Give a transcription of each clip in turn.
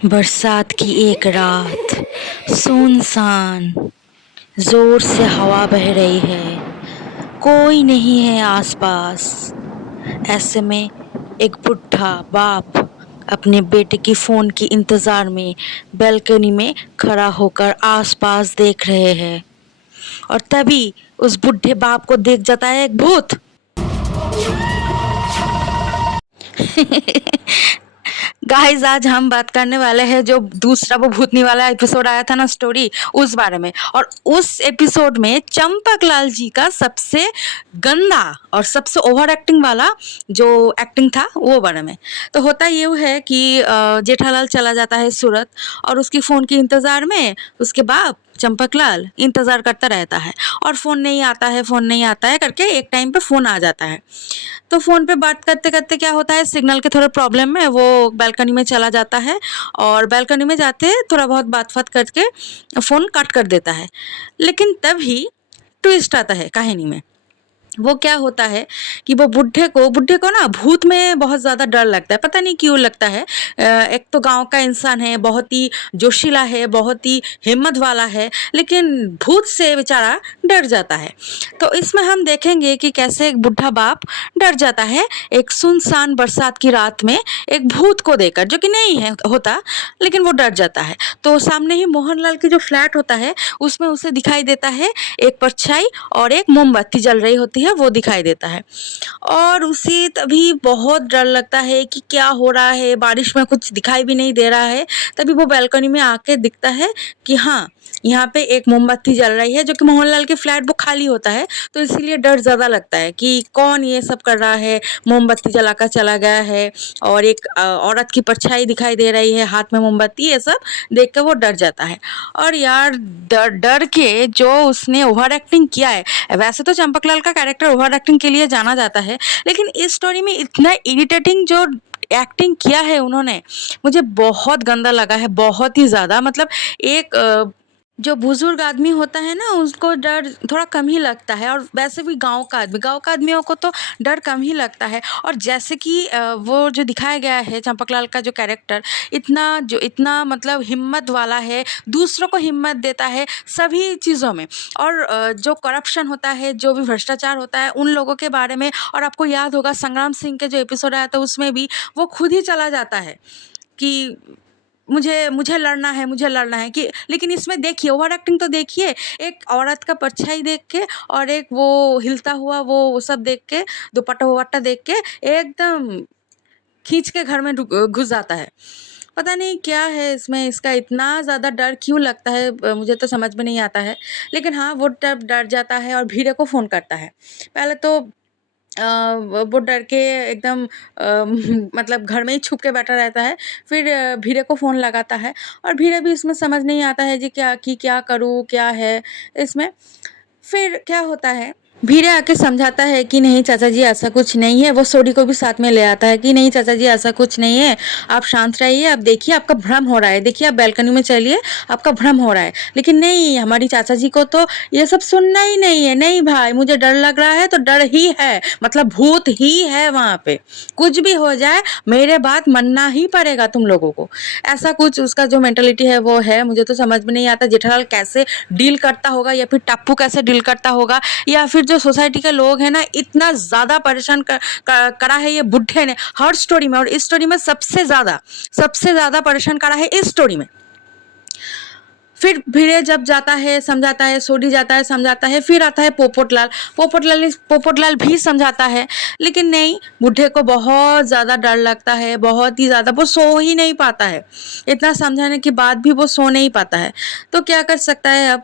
बरसात की एक रात, सुनसान, जोर से हवा बह रही है, कोई नहीं है आसपास। ऐसे में एक बुढ़ा बाप अपने बेटे की फोन की इंतजार में बालकनी में खड़ा होकर आसपास देख रहे हैं। और तभी उस बुढ़े बाप को देख जाता है एक भूत। गाइस, आज हम बात करने वाले हैं जो दूसरा वो भूतनी वाला एपिसोड आया था ना, स्टोरी, उस बारे में। और उस एपिसोड में चंपक लाल जी का सबसे गंदा और सबसे ओवर एक्टिंग वाला जो एक्टिंग था वो बारे में। तो होता ये है कि जेठालाल चला जाता है सूरत और उसकी फ़ोन के इंतज़ार में उसके बाप चंपकलाल इंतज़ार करता रहता है। और फ़ोन नहीं आता है, फ़ोन नहीं आता है करके एक टाइम पे फ़ोन आ जाता है। तो फ़ोन पे बात करते करते क्या होता है, सिग्नल के थोड़े प्रॉब्लम में वो बालकनी में चला जाता है। और बालकनी में जाते थोड़ा बहुत बात बात करके फ़ोन कट कर देता है। लेकिन तभी ट्विस्ट आता है कहानी में। वो क्या होता है कि वो बुढ़े को ना भूत में बहुत ज़्यादा डर लगता है, पता नहीं क्यों लगता है। एक तो गांव का इंसान है, बहुत ही जोशीला है, बहुत ही हिम्मत वाला है, लेकिन भूत से बेचारा डर जाता है। तो इसमें हम देखेंगे कि कैसे एक बुढ़ा बाप डर जाता है एक सुनसान बरसात की रात में एक भूत को देखकर, जो कि नहीं है होता, लेकिन वो डर जाता है। तो सामने ही मोहनलाल की जो फ्लैट होता है उसमें उसे दिखाई देता है एक परछाई और एक मोमबत्ती जल रही होती है, वो दिखाई देता है। और उसे तभी बहुत डर लगता है कि क्या हो रहा है, बारिश में कुछ दिखाई भी नहीं दे रहा है। तभी वो बालकनी में आके दिखता है कि हाँ, यहाँ पे एक मोमबत्ती जल रही है, जो कि मोहनलाल के फ्लैट वो खाली होता है, तो इसीलिए डर ज़्यादा लगता है कि कौन ये सब कर रहा है, मोमबत्ती जलाकर चला गया है और एक औरत की परछाई दिखाई दे रही है, हाथ में मोमबत्ती, ये सब देख कर वो डर जाता है। और यार, डर डर के जो उसने ओवर एक्टिंग किया है, वैसे तो चंपकलाल का कैरेक्टर ओवर एक्टिंग के लिए जाना जाता है, लेकिन इस स्टोरी में इतना इरिटेटिंग जो एक्टिंग किया है उन्होंने, मुझे बहुत गंदा लगा है, बहुत ही ज़्यादा। मतलब एक जो बुजुर्ग आदमी होता है ना, उसको डर थोड़ा कम ही लगता है, और वैसे भी गांव का आदमियों को तो डर कम ही लगता है। और जैसे कि वो जो दिखाया गया है चंपकलाल का जो कैरेक्टर, इतना मतलब हिम्मत वाला है, दूसरों को हिम्मत देता है सभी चीज़ों में। और जो करप्शन होता है, जो भी भ्रष्टाचार होता है उन लोगों के बारे में। और आपको याद होगा संग्राम सिंह के जो एपिसोड आया था उसमें भी वो खुद ही चला जाता है कि मुझे मुझे लड़ना है, मुझे लड़ना है। कि लेकिन इसमें देखिए ओवर एक्टिंग तो देखिए, एक औरत का परछाई देख के और एक वो हिलता हुआ वो सब देख के, दुपट्टा वुपट्टा देख के एकदम खींच के घर में घुस जाता है। पता नहीं क्या है इसमें, इसका इतना ज़्यादा डर क्यों लगता है, मुझे तो समझ में नहीं आता है। लेकिन हाँ, वो तब डर जाता है और भीड़े को फ़ोन करता है। पहले तो वो डर के एकदम मतलब घर में ही छुप के बैठा रहता है। फिर भीड़े को फ़ोन लगाता है और भीड़े भी इसमें समझ नहीं आता है जी क्या करूँ, क्या है इसमें। फिर क्या होता है, भीड़े आके समझाता है कि नहीं चाचा जी, ऐसा कुछ नहीं है। वो सोडी को भी साथ में ले आता है कि नहीं चाचा जी, ऐसा कुछ नहीं है, आप शांत रहिए, आप देखिए आपका भ्रम हो रहा है, देखिए आप बालकनी में चलिए, आपका भ्रम हो रहा है। लेकिन नहीं, हमारी चाचा जी को तो ये सब सुनना ही नहीं है। नहीं भाई, मुझे डर लग रहा है तो डर ही है, मतलब भूत ही है वहाँ पे, कुछ भी हो जाए मेरे बात मानना ही पड़ेगा तुम लोगों को। ऐसा कुछ उसका जो मेंटलिटी है वो है। मुझे तो समझ में नहीं आता जेठालाल कैसे डील करता होगा, या फिर टप्पू कैसे डील करता होगा, या फिर जो सोसाइटी के लोग हैं ना, इतना ज़्यादा परेशान करा है ये बुढ़े ने हर स्टोरी में। और इस स्टोरी में सबसे ज़्यादा परेशान करा है इस स्टोरी में। फिर भीड़े जब जाता है, समझाता है, सोडी जाता है, समझाता है, फिर आता है पोपटलाल भी समझाता है। लेकिन नहीं, बुढ़े को बहुत ज़्यादा डर लगता है, बहुत ही ज़्यादा। वो सो ही नहीं पाता है, इतना समझाने के बाद भी वो सो नहीं पाता है। तो क्या कर सकता है अब।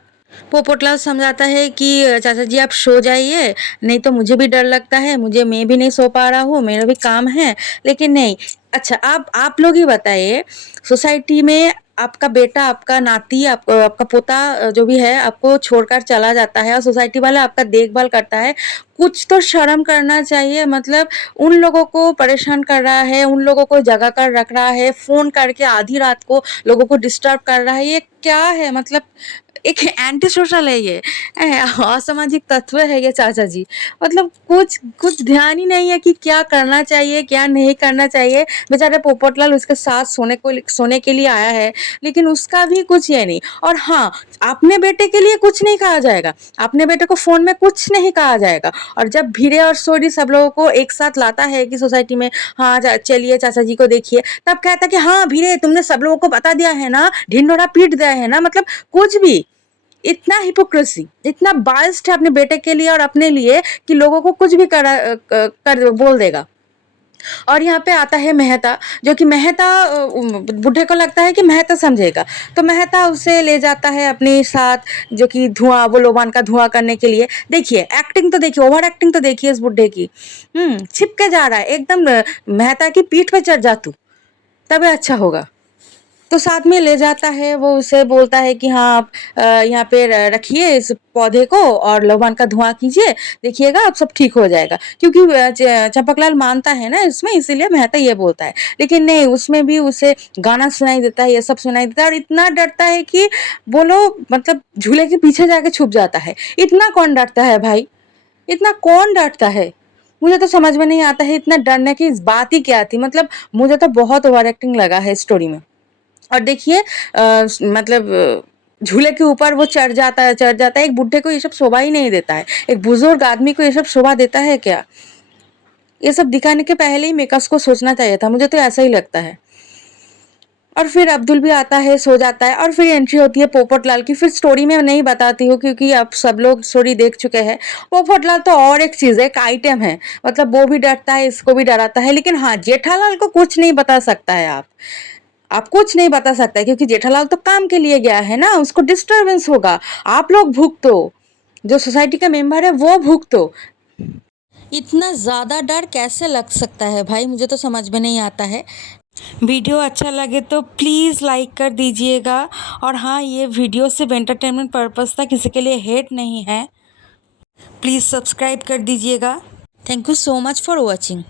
पोपटलाल समझाता है कि चाचा जी आप सो जाइए, नहीं तो मुझे भी डर लगता है, मैं भी नहीं सो पा रहा हूँ, मेरा भी काम है। लेकिन नहीं। अच्छा, आप लोग ही बताइए, सोसाइटी में आपका बेटा, आपका नाती, आपका पोता जो भी है आपको छोड़कर चला जाता है और सोसाइटी वाला आपका देखभाल करता है, कुछ तो शर्म करना चाहिए। मतलब उन लोगों को परेशान कर रहा है, उन लोगों को जगा कर रख रहा है, फ़ोन करके आधी रात को लोगों को डिस्टर्ब कर रहा है, ये क्या है मतलब। एक एंटी सोशल है ये, असामाजिक तत्व है ये चाचा जी। मतलब कुछ कुछ ध्यान ही नहीं है कि क्या करना चाहिए क्या नहीं करना चाहिए। बेचारे पोपटलाल उसके साथ सोने के लिए आया है, लेकिन उसका भी कुछ ये नहीं। और हाँ, अपने बेटे के लिए कुछ नहीं कहा जाएगा, अपने बेटे को फोन में कुछ नहीं कहा जाएगा। और जब भीड़े और सोडी सब लोगों को एक साथ लाता है कि सोसाइटी में, हाँ चलिए चाचा जी को देखिए, तब कहता है कि हाँ भीड़े तुमने सब लोगों को बता दिया है ना, ढिंढोरा पीट दिया है ना। मतलब कुछ भी, इतना हिपोक्रेसी, इतना बाइस्ड है अपने बेटे के लिए और अपने लिए कि लोगों को कुछ भी कर बोल देगा। और यहाँ पे आता है मेहता, जो कि मेहता बुढ़े को लगता है कि मेहता समझेगा, तो मेहता उसे ले जाता है अपने साथ, जो कि धुआं, वो लोबान का धुआं करने के लिए। देखिए एक्टिंग तो देखिए, ओवर एक्टिंग तो देखिए इस बुढ़े की। छिप के जा रहा है एकदम, मेहता की पीठ पे चढ़ जा तू, तभी अच्छा होगा। तो साथ में ले जाता है, वो उसे बोलता है कि हाँ आप यहाँ पे रखिए इस पौधे को और लोबान का धुआं कीजिए, देखिएगा अब सब ठीक हो जाएगा। क्योंकि चंपकलाल मानता है ना इसमें, इसीलिए मेहता ये बोलता है। लेकिन नहीं, उसमें भी उसे गाना सुनाई देता है, ये सब सुनाई देता है, और इतना डरता है कि बोलो मतलब झूले के पीछे जाके छुप जाता है। इतना कौन डरता है भाई, इतना कौन डरता है? मुझे तो समझ में नहीं आता है इतना डरने की इस बात ही क्या थी। मतलब मुझे तो बहुत ओवर एक्टिंग लगा है स्टोरी में। और देखिए मतलब झूले के ऊपर वो चढ़ जाता है, एक बुढ़े को ये सब शोभा ही नहीं देता है, एक बुजुर्ग आदमी को ये सब शोभा देता है क्या? ये सब दिखाने के पहले ही मेकर्स को सोचना चाहिए था, मुझे तो ऐसा ही लगता है। और फिर अब्दुल भी आता है, सो जाता है, और फिर एंट्री होती है पोपटलाल की। फिर स्टोरी में नहीं बताती हूँ क्योंकि अब सब लोग स्टोरी देख चुके हैं। पोपटलाल तो और एक चीज़ है, एक आइटम है, मतलब वो भी डरता है, इसको भी डराता है। लेकिन हाँ, जेठालाल को कुछ नहीं बता सकता है आप कुछ नहीं बता सकता है, क्योंकि जेठालाल तो काम के लिए गया है ना, उसको डिस्टरबेंस होगा। आप लोग भुगतो, जो सोसाइटी का मेंबर है वो भुगतो। इतना ज़्यादा डर कैसे लग सकता है भाई, मुझे तो समझ में नहीं आता है। वीडियो अच्छा लगे तो प्लीज़ लाइक कर दीजिएगा। और हाँ, ये वीडियो सिर्फ एंटरटेनमेंट पर्पस था, किसी के लिए हेट नहीं है। प्लीज़ सब्सक्राइब कर दीजिएगा। Thank you so much for watching.